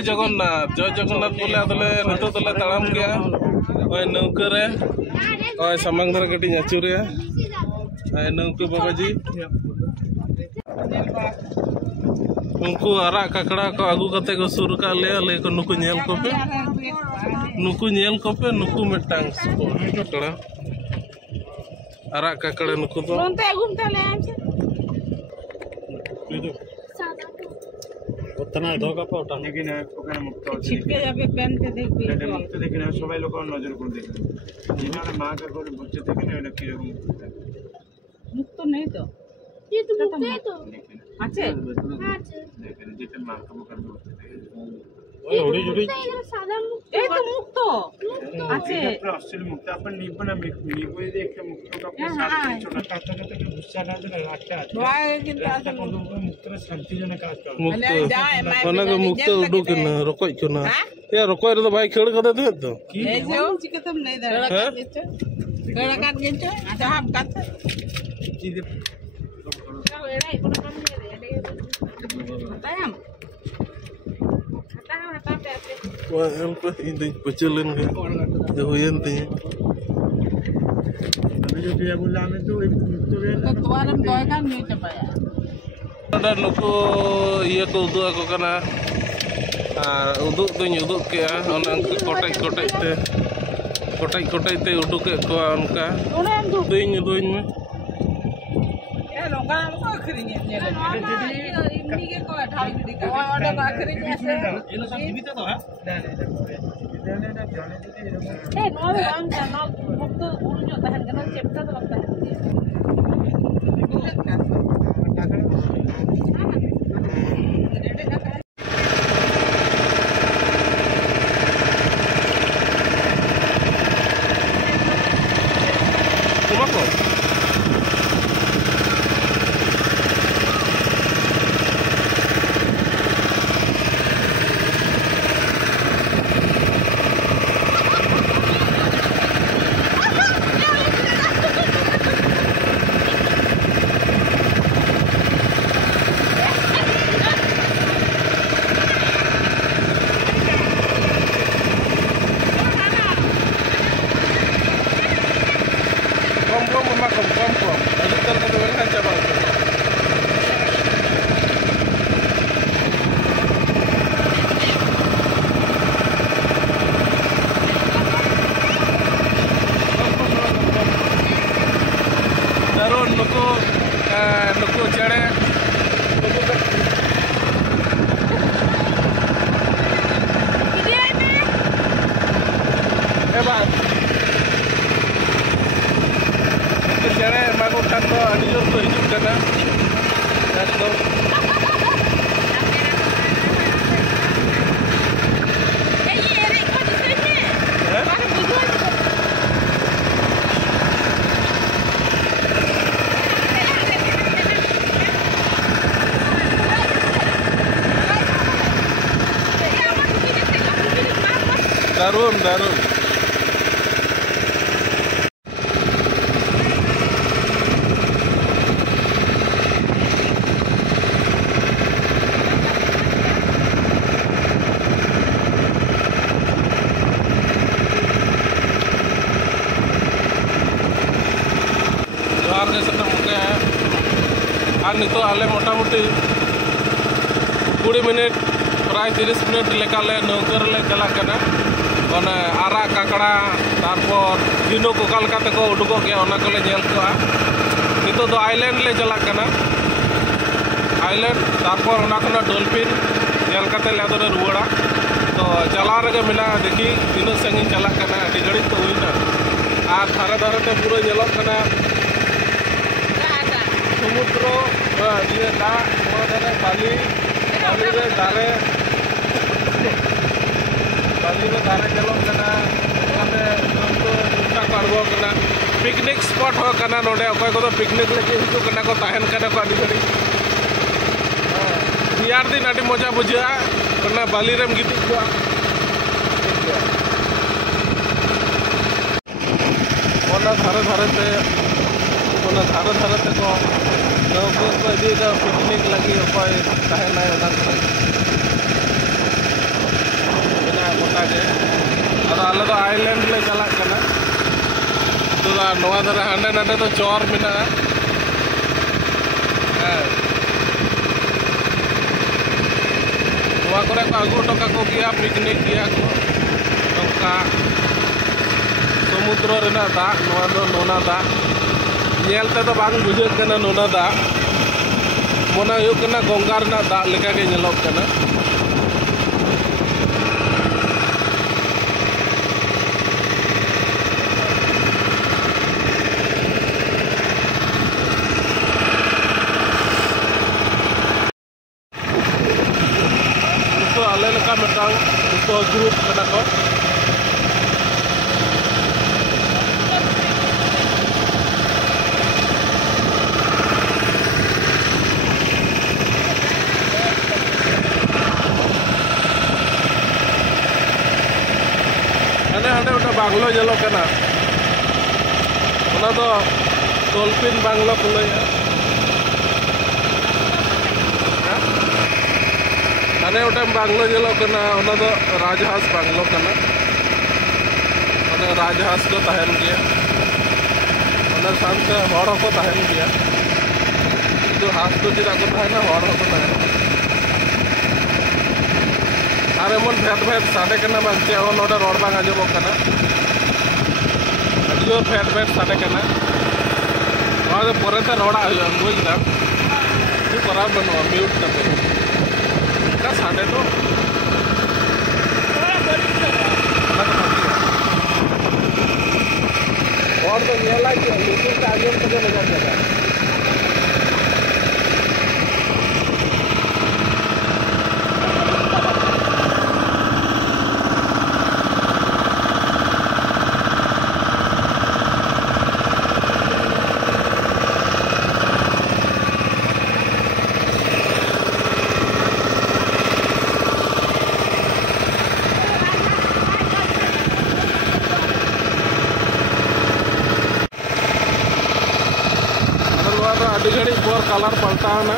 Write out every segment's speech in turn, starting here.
जय जगन्नाथ बोले आदले नितो तले ताड़ाम गया ओय नौका रे ओय सामंग धर कटी आचुरे ओय नौका बाबाजी उनको आरा काकड़ा को आगू कते को सुर का ले को नुकु नेल को पे नुकु मिटांग काकड़ा आरा काकड़ा नुकु तो नोंते घूमता ले उतना धोखा पाउटा लेकिन ओकरा मुक्त छिपके जाके पेन के देख मुक्त देखिना सबाई लोग नजर कर देख जिना मां का कर बच्चे देखिना एटा की मुक्त नहीं तो ये तो मुक्त है तो अच्छे देखिना जिते मां का कर बच्चे ओए उड़ी जुड़ी सादा मुक्त ए तो मुक्त अच्छे असली मुक्त अपन निपना निपो देख के मुक्त का साथ छोटा काटा काटा गुस्सा ना दे लाटा वाय किंता मुक्त शांति जन का मुक्त कोना को मुक्त उडो कना रकोय कना या रकोय रे तो भाई खेड़ कदे दे तो ए जो चिकतम नहीं दे गड़ा काट गेचो अच्छा हम काट चीज चलो एड़ा इकोना कम दे बतायम हटा पे wah apa ini pecelen kan jauhin teh अभी जो dia बोला हमें तो एक तो तुम्हारे दोय का नहीं चपाया ada nuku iya ko udu aku kana uduk tuh nyuduk ke onang kotek te uduk ke ko onka tuing mah ya लोग को आखिरी ने ले इन्हीं के को ढाई दी का ऑर्डर को आखिरी ऐसे ये लोग सब जीवित तो है ए नो हम जाना मुक्त उड़ जो तहन के ना चेप्टा तो लगता है nuku cere hebat nuku cere mago kanto adi jor ko hidup kana ekdom दारुण जोहार के सतम मुके और नितो आले मोटामुटी 20 मिनट प्राय 30 मिनट लेकाले नौकर ले चला कना ओने आरा काकड़ा तारपर दिनो को काल काते को उडुको के ओना को ले जेल को नितो दो आइलैंड ले चला कना आइलैंड तारपर ओना कोना डॉल्फिन जेल काते ले दरे रुवाड़ा तो चला रगे मिना देखी दिनो संगी चला कना अडी घड़ी तो हुईना आ धारे धारे ते पूरा जेलो कना समुद्र ये दा मोदरे बाली रे दारे चलो पिकनिक स्पॉट हो नोडे अकय को पिकनिक लगे हिजूना को तहन को अड़ी घड़ी रियार दिन अड़ी मजा बुझा बाली रेम गिटी धारे धारे ते को नौको को इदी पिकनिक लगे अकय तहना आइलैंड ले चला कना तो नवा दरे हांडे नाडे तो चौर मिना नवा करे को आगु टका को गया पिकनिक गया को नौका समुद्र रेना दा नवा दो नोना दा नेलते तो बांग बुझे कना नोना दा मोना हुई कना गंगा रेना दा लेका के नेलोक कना का मिटांग तो ग्रुप कना को हांडे उठा बांगलो जलो कना ओना दो डॉल्फिन बांगलो को लया हाने उठा बांगलो जलो कना ओना दो राजहांस बांगलो कना ओना राजहांस को तहन गया ओना सामते हड़ को तहन गया तो हाथ तो चिरा को तहन हड़ को तहन अरे मन भेद भेद साडे कना बांचे ओ नोडे रोड बांग आजो कना अडियो भेद भेद साडे कना और परते रोडा बुझ दाम तू करा बनो म्यूट करते का साडे तो और तो नेला के यूट्यूब पे आगे तक लगा देगा अभी घड़ी पर कलर पलटा ना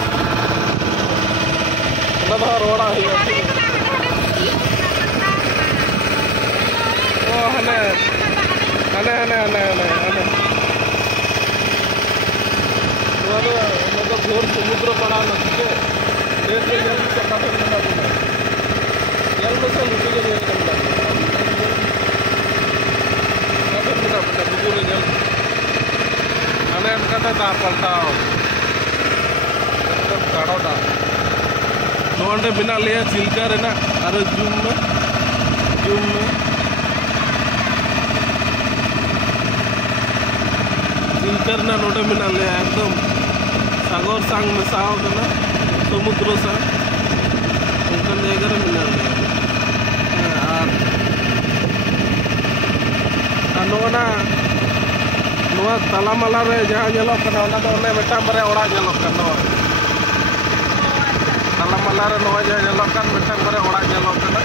रोड़ा हने हने हने हने हने हने घोर समुद्र पड़ा ना दा पलटाओ काड़ोटा नोंडे बिना लिया चिल्का रेना अरे जूम में चिल्का रेना नोंडे बिना लिया एकदम सागर सांग में साव करना समुद्र सा उनका जगह रे बिना लिया और नोना नोआ तलामाला रे जहाँ जलो कना ओना दो ने मेटा बरे ओड़ा जलो कना तलामाला रे नोआ जहाँ जलो कन मेटा बरे ओड़ा जलो कना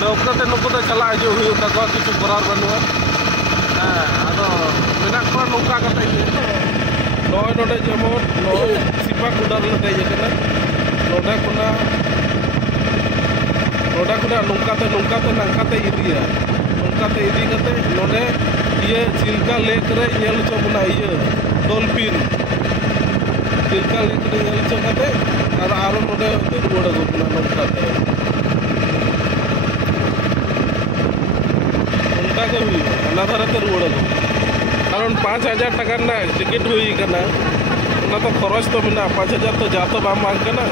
नौकते नुकु तो चला जो हुई तक किछु करार बनुआ आदो बिना को नौका कते नोय नोडे जेमन नो सिपा कुडा लते जकना नोडा कुना नौकाते नंकाते इदिया नौकाते इदी कते नोडे ये चिल्का लेक रे नेल चो बना ये डॉल्फिन चिल्का लेक रे नेल चो कते और आरो नोडे रुवाड़ गो बना नौकाते उनका के हुई अना धारते रुवाड़ गो कारण 5000 टाका ना टिकट हुई कना ना तो खरच तो बिना 5000 तो जातो बाम मांग कना